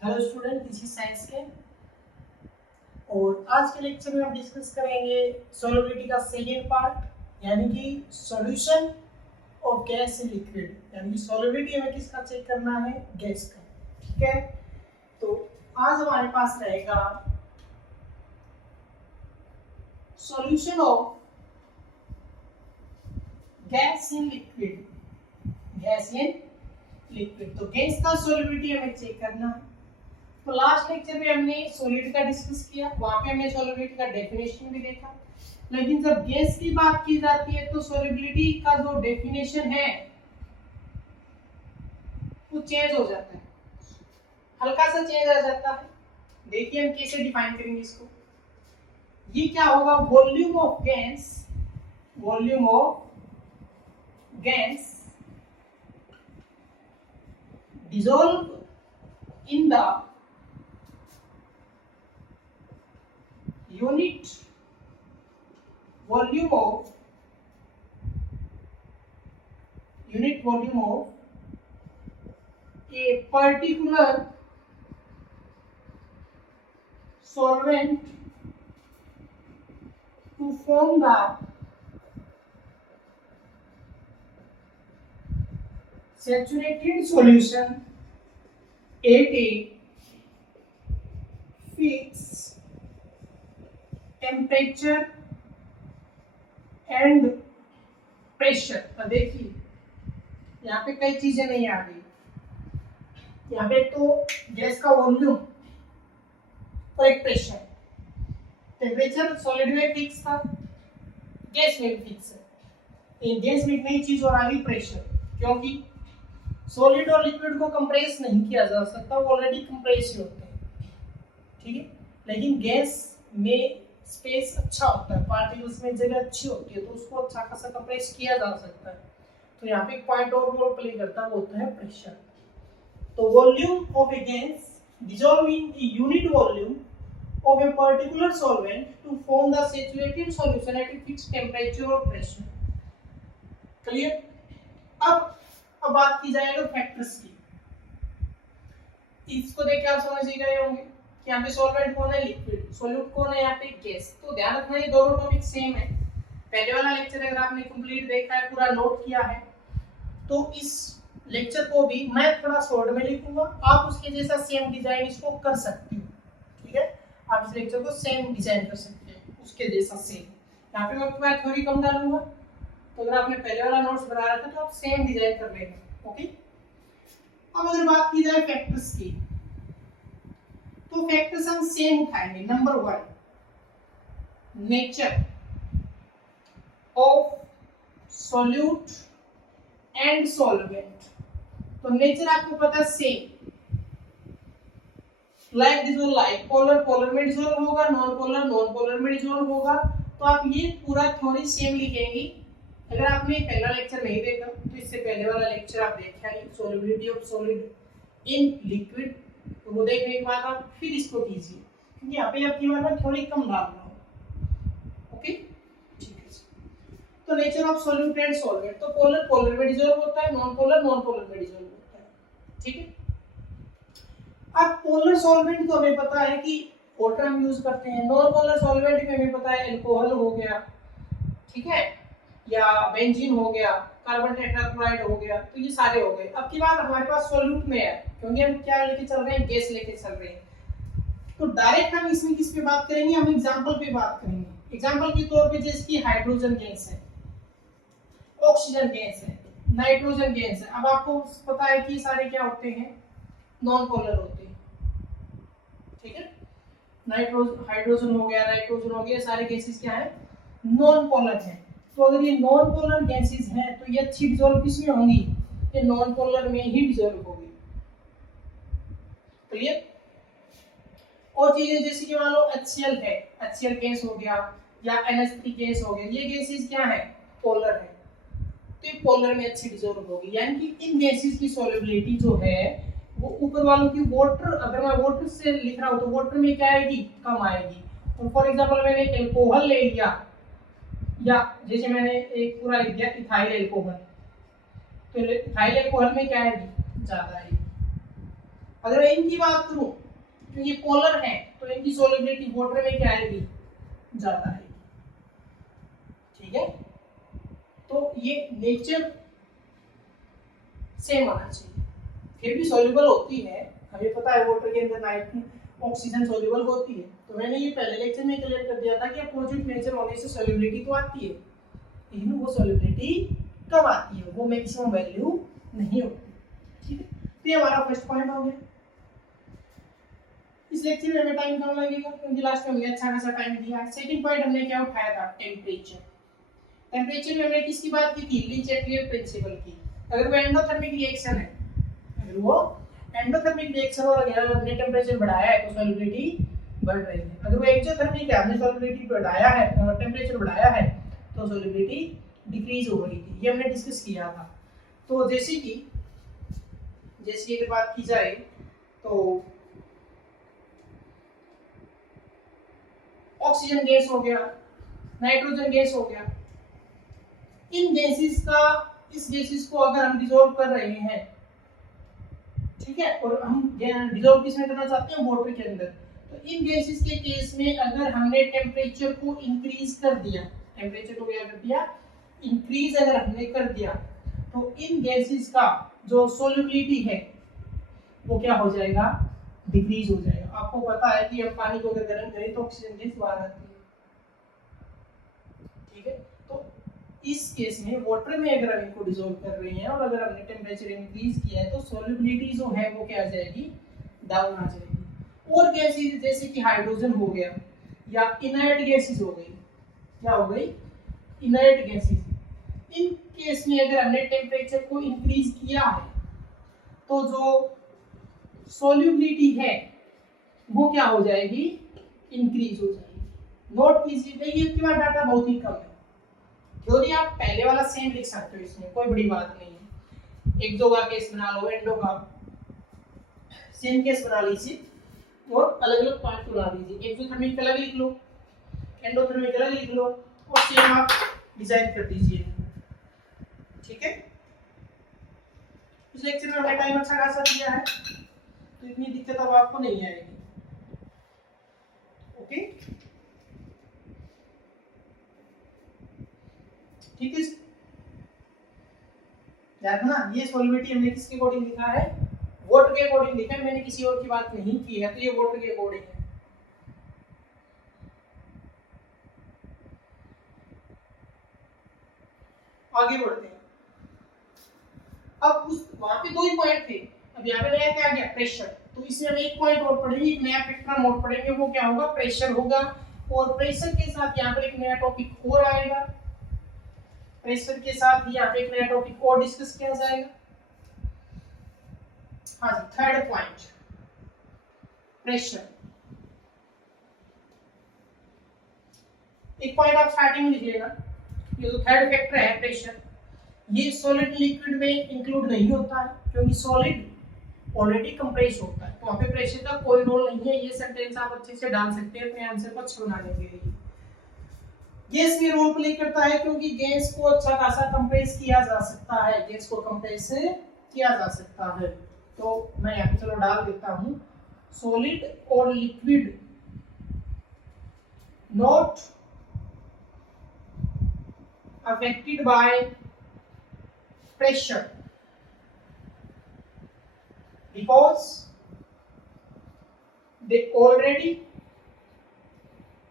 Hello student, this is science के और आज के लेक्चर में हम डिस्कस करेंगे सॉल्युबिलिटी का सेकेंड पार्ट यानी कि solution of gas in liquid. यानी कि सॉल्युबिलिटी हमें किसका चेक करना है? गैस का। ठीक है, तो आज हमारे पास रहेगा solution of gas in liquid. Gas in liquid, तो गैस का सॉल्युबिलिटी हमें चेक करना है। तो लास्ट लेक्चर में हमने सॉलिड का डिस्कस किया, वहां पे हमने सॉल्युबिलिटी का डेफिनेशन भी देखा। लेकिन जब गैस की बात की जाती है तो सॉल्युबिलिटी का जो डेफिनेशन है वो चेंज हो जाता है, हल्का सा चेंज आ जाता है। देखिए हम कैसे डिफाइन करेंगे इसको। ये क्या होगा? Volume of gas, volume of gas dissolve in the unit volume of a particular solvent to form the saturated solution at a fixed temperature and pressure. तो देखिए यहाँ पे कई चीजें नहीं आ गई। यहाँ पे तो गैस का वॉल्यूम और एक प्रेशर, टेम्परेचर सॉलिड में फिक्स था, गैस में भी फिक्स है। इन गैस में एक नई चीज और आ गई, प्रेशर, क्योंकि सॉलिड और लिक्विड को कंप्रेस नहीं किया जा सकता, वो ऑलरेडी कंप्रेस ही होते हैं। ठीक है, लेकिन गैस में स्पेस अच्छा होता है, पार्टिकल्स में जगह अच्छी होती है, तो उसको अच्छा खासा कंप्रेस किया जा सकता है। तो यहाँ पे एक पॉइंट और रोल प्ले करता है, वो होता है प्रेशर। तो volume of a gas dissolving a unit volume of a particular solvent to form the saturated solution at a fixed temperature और प्रेशर। क्लियर? अब बात की जाएगा फैक्टर्स की। इसको देख के आप समझ ही गए होंगे कि यहाँ पे सॉल्वेंट कौन है? लिक्विड। सॉल्यूट कौन है? यहाँ पे गैस। तो ध्यान रखना ये दोनों टॉपिक सेम है। पहले वाला लेक्चर अगर आपने कंप्लीट देखा है, पूरा नोट किया है, तो इस लेक्चर को भी मैं थोड़ा शॉर्ट में लिखूंगा, आप उसके जैसा सेम डिजाइन इसको कर सकते हो। ठीक है, आप इस लेक्चर को सेम डिजाइन कर सकते हैं, उसके जैसा सेम। यहाँ पे मैं पूरा थ्योरी कम डालूंगा, तो अगर आपने पहले वाला नोट्स बना रखा है तो आप सेम डिजाइन कर लेंगे। ओके, अब अगर बात की जाए फैक्टर्स की, तो फैक्टर्स हम सेम उठाएंगे। Number 1, nature of solute and solvent. तो नेचर आपको पता है same, like dissolve like, polar polar में डिसॉल्व होगा, नॉन पोलर नॉन पोलर में डिसॉल्व होगा। तो आप ये पूरा थ्योरी सेम लिखेंगे। अगर आपने पहला लेक्चर नहीं देखा तो इससे पहले वाला लेक्चर आप देखा है, solubility of solid in liquid, तो वो देखने के बाद आप फिर इसको कीजिए, क्योंकि यहाँ पे आपकी बार थोड़ी कम डाल रहा हूँ। ओके, ठीक है। तो nature of solute and solvent, तो पोलर पोलर में डिसॉल्व होता है, नॉन पोलर में डिसॉल्व होता है। ठीक है, अब पोलर सॉल्वेंट तो हमें पता है कि वाटर हम यूज करते हैं, नॉन पोलर सॉल्वेंट में हमें पता है अल्कोहल हो गया, ठीक है, या बेंजीन हो गया, कार्बन टेट्राक्लोराइड हो गया, तो ये सारे हो गए। अब की बात हमारे पास सॉल्यूट में है, क्योंकि हम क्या लेके चल रहे हैं? गैस लेके चल रहे हैं। तो डायरेक्ट हम इसमें किस पे बात करेंगे? हम एग्जांपल पे बात करेंगे। एग्जांपल के तौर पे जैसे कि हाइड्रोजन गैस है, ऑक्सीजन गैस है, नाइट्रोजन गैस है। अब आपको पता है कि सारे क्या होते हैं? नॉन पोलर होते हैं। ठीक है, हाइड्रोजन हो गया, नाइट्रोजन हो गया, सारे गैसेस क्या है? नॉन पोलर है। तो अगर ये नॉन पोलर गैसेस हैं तो ये अच्छी डिसॉल्व किसमें होंगी? ये नॉन पोलर में ही डिसॉल्व होगी। क्लियर? और चीजें जैसे कि मान लो HCl है, HCl गैस हो गया, या NH3 गैस हो गया, ये गैसेस क्या है? पोलर है, तो ये पोलर में अच्छी डिसॉल्व होगी। यानी कि इन गैसेस की सॉल्युबिलिटी जो है वो ऊपर वालों की वाटर, अगर मैं वाटर से लिख रहा हूं तो वाटर में क्या आएगी? कम आएगी। तो फॉर एग्जांपल मैंने अल्कोहल ले लिया, या जैसे मैंने एक पूरा लिख दिया इथाइल अल्कोहल, तो इथाइल अल्कोहल में क्या आएगी? ज्यादा आएगी। अगर मैं इनकी बात करूं, क्योंकि पोलर है तो इनकी सोलिबिलिटी वाटर में क्या आएगी, ज्यादा आएगी। ठीक है, तो ये नेचर सेम आना चाहिए। फिर भी सॉल्युबल होती है, हमें पता है वाटर के अंदर नाइट्रोजन ऑक्सीजन सॉल्युबल होती है। तो मैंने ये पहले लेक्चर में क्लियर कर दिया था कि अपोजिट नेचर होने से सॉल्युबिलिटी तो आती है, लेकिन वो सॉल्युबिलिटी कब आती है, वो मैक्सिमम वैल्यू नहीं होती। ठीक है, तो ये हमारा फर्स्ट पॉइंट हो गया। इस लेक्चर में हमें टाइम कम लगेगा क्योंकि लास्ट में हमने अच्छा खासा टाइम दिया है। सेकंड पॉइंट हमने क्या उठाया था, टेम्परेचर। टेम्परेचर में हमने किसकी बात की थी, लीच-एटलियर प्रिंसिपल की। अगर वो एंडोथर्मिक रिएक्शन है, अगर वो एंडोथर्मिक रिएक्शन और अगर हमने टेम्परेचर बढ़ाया है तो सॉल्युबिलिटी बढ़ रही है। अगर वो एक्सोथर्मिक है, हमने सॉल्युबिलिटी बढ़ाया है, टेम्परेचर बढ़ाया है तो सॉल्युबिलिटी डिक्रीज हो रही थी। ये हमने डिस्कस किया था। तो जैसे कि अगर बात की जाए तो ऑक्सीजन गैस हो गया, नाइट्रोजन गैस हो गया, इन गैसेस का, इस गैसेस को अगर हम डिसॉल्व कर रहे हैं, ठीक है, और हम डिसॉल्व किसमें करना चाहते हैं, वाटर के अंदर, तो इन गैसेस के केस में अगर हमने टेम्परेचर को इंक्रीज कर दिया, टेम्परेचर को क्या कर दिया, इंक्रीज अगर हमने कर दिया, तो इन गैसेस का जो सोल्युबिलिटी है वो क्या हो जाएगा, डिक्रीज हो जाएगा। आपको पता है कि हम पानी को अगर गर्म करें तो ऑक्सीजन गैस बाहर आती है। ठीक है, तो इस केस में वाटर में अगर हम इनको डिसॉल्व कर रहे हैं और अगर हमने टेम्परेचर इंक्रीज किया है तो सॉल्युबिलिटी जो है वो क्या आ जाएगी, डाउन आ जाएगी। और गैसेस जैसे कि हाइड्रोजन हो गया या इनर्ट गैसेस हो गई, क्या हो गई, इनर्ट गैसेस, इन केस में अगर हमने टेम्परेचर को इंक्रीज किया है तो जो सॉल्युबिलिटी है वो क्या हो जाएगी, इंक्रीज हो जाएगी। नोट कीजिएगा ये क्या डाटा बहुत ही कम है, थ्योरी आप पहले वाला सेम लिख सकते हो, इसमें कोई बड़ी बात नहीं है। एक दो का केस बना लो, एंडो का सेम केस बना लीजिए और अलग अलग पार्ट बना दीजिए। एक्सोथर्मिक अलग लिख लो, एंडोथर्मिक अलग लिख लो और सेम आप डिजाइन कर दीजिए। ठीक है, इस लेक्चर में हमने टाइम अच्छा खासा दिया है तो इतनी दिक्कत अब आपको नहीं आएगी। ओके, ठीक है, याद ना, ये सॉल्युबिलिटी हमने किसके अकॉर्डिंग लिखा है, वाटर के अकॉर्डिंग लिखा है, मैंने किसी और की बात नहीं की है, तो ये वाटर के अकॉर्डिंग है। आगे बढ़ते हैं। अब उस वहां पे दो ही पॉइंट थे, अब यहाँ पे नया क्या आ गया, प्रेशर। तो इसमें हम एक पॉइंट और पढ़ेंगे, एक नया फैक्टर और पढ़ेंगे, वो क्या होगा, प्रेशर होगा। और प्रेशर के साथ यहाँ पर एक नया टॉपिक और आएगा, प्रेशर के साथ यहाँ पे एक नया टॉपिक और डिस्कस किया जाएगा। हाँ जी, थर्ड पॉइंट, प्रेशर। एक पॉइंट आप स्टार्टिंग में लिख लेना, ये जो थर्ड फैक्टर है प्रेशर, ये सॉलिड लिक्विड में इंक्लूड नहीं होता है क्योंकि सॉलिड ऑलरेडी कंप्रेस होता है, तो वहां पे प्रेशर का कोई रोल नहीं है। ये सेंटेंस आप अच्छे से डाल सकते हैं अपने आंसर को अच्छा बनाने के लिए। गैस भी रोल प्ले करता है क्योंकि गैस को अच्छा खासा कंप्रेस किया जा सकता है, गैस को कंप्रेस किया जा सकता है। तो मैं यहाँ पे चलो डाल देता हूँ, सॉलिड और liquid not affected by pressure because they already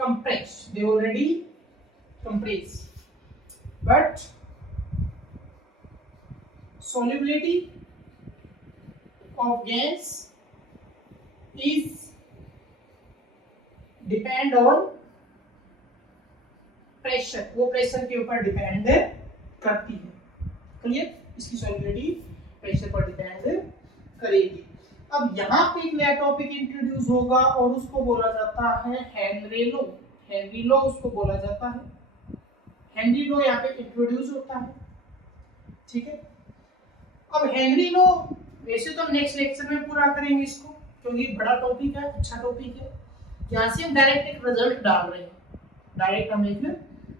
compress, but solubility of gas is depend on pressure, वो प्रेशर के ऊपर डिपेंड करती है। क्लियर, इसकी सॉल्युबिलिटी प्रेशर पर डिपेंड करेगी। अब यहाँ पे एक नया टॉपिक इंट्रोड्यूस होगा और उसको बोला जाता है हेनरी लॉ। हेनरी लॉ उसको बोला जाता है, हेनरी लॉ यहाँ पे इंट्रोड्यूस होता है। ठीक है, अब हेनरी लॉ वैसे तो नेक्स्ट लेक्चर में पूरा करेंगे इसको क्योंकि बड़ा टॉपिक है, अच्छा टॉपिक है। यहाँ से हम डायरेक्ट एक रिजल्ट डाल रहे हैं, डायरेक्ट हम एक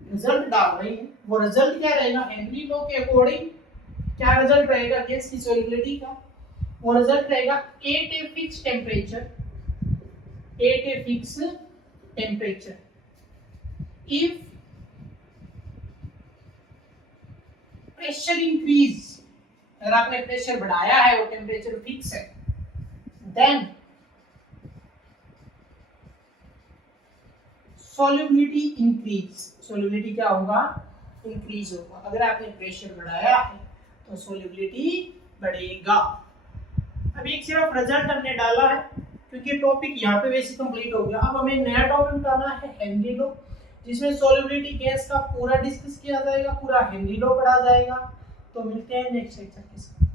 रिजल्ट डाल रहे हैं। वो रिजल्ट क्या रहेगा, हेनरी लॉ के अकॉर्डिंग क्या रिजल्ट रहेगा गैस की सॉल्युबिलिटी का, और रिजल्ट रहेगा at a fix temperature, at a fix temperature if pressure increase, अगर आपने प्रेशर बढ़ाया है, वो टेम्परेचर फिक्स है, देन सॉल्युबिलिटी इंक्रीज, सॉल्युबिलिटी क्या होगा, इंक्रीज होगा। अगर आपने प्रेशर बढ़ाया है तो सॉल्युबिलिटी बढ़ेगा। अब एक सिर्फ रिजल्ट हमने डाला है क्योंकि टॉपिक यहाँ पे वैसे कंप्लीट हो गया। अब हमें नया टॉपिक उठाना है हेनरी लॉ, जिसमें सॉल्युबिलिटी गैस का पूरा डिस्कस किया जाएगा, पूरा हेनरी लॉ पढ़ा जाएगा। तो मिलते हैं नेक्स्ट लेक्चर के साथ।